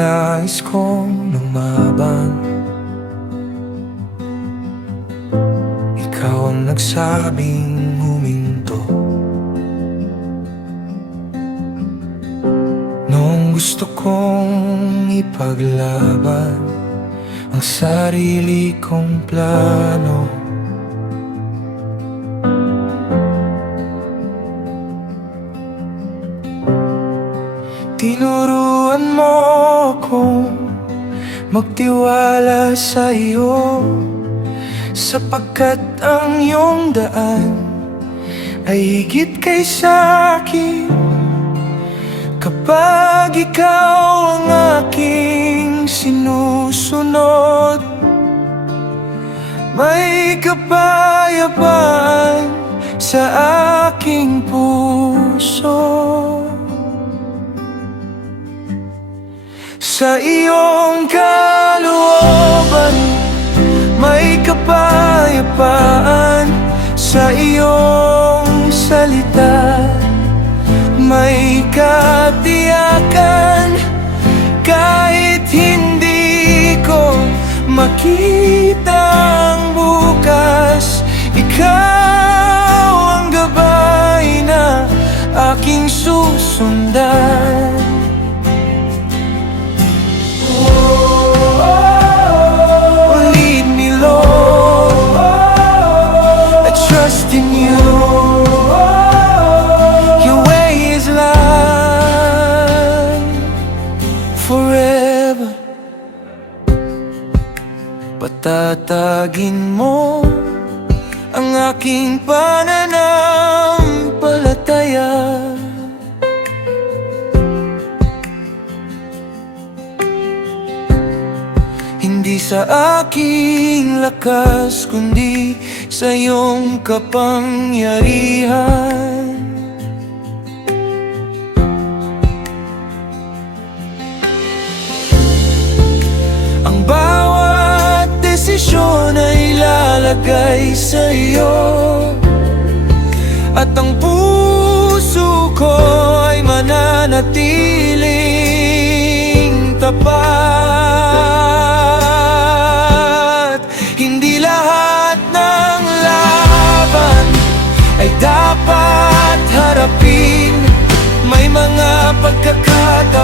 nais kong lumaban. Ikaw ang nagsabing huminto noong gusto kong ipaglaban ang sarili kong plano. Tinuruan mo akong magtiwala sa iyo, sapagkat ang iyong daan ay higit kaysa akin. Kapag ikaw ang aking sinusunod, may kapayapaan sa aking puso. Sa iyong kalooban may kapayapaan, sa iyong salita may katiyakan. Kahit hindi ko makita ang bukas, ikaw ang gabay na aking susundan. Lead me, Lord, I trust in you. Your way is light forever. Patatagin mo ang aking pananampalataya. Hindi sa aking lakas, kundi sa iyong kapangyarihan. Ang bawat desisyon ay ilalagay sa iyo, at ang puso ko ay mananatiling tapat. Hindi lahat ng laban ay dapat harapin. May mga pagkakataon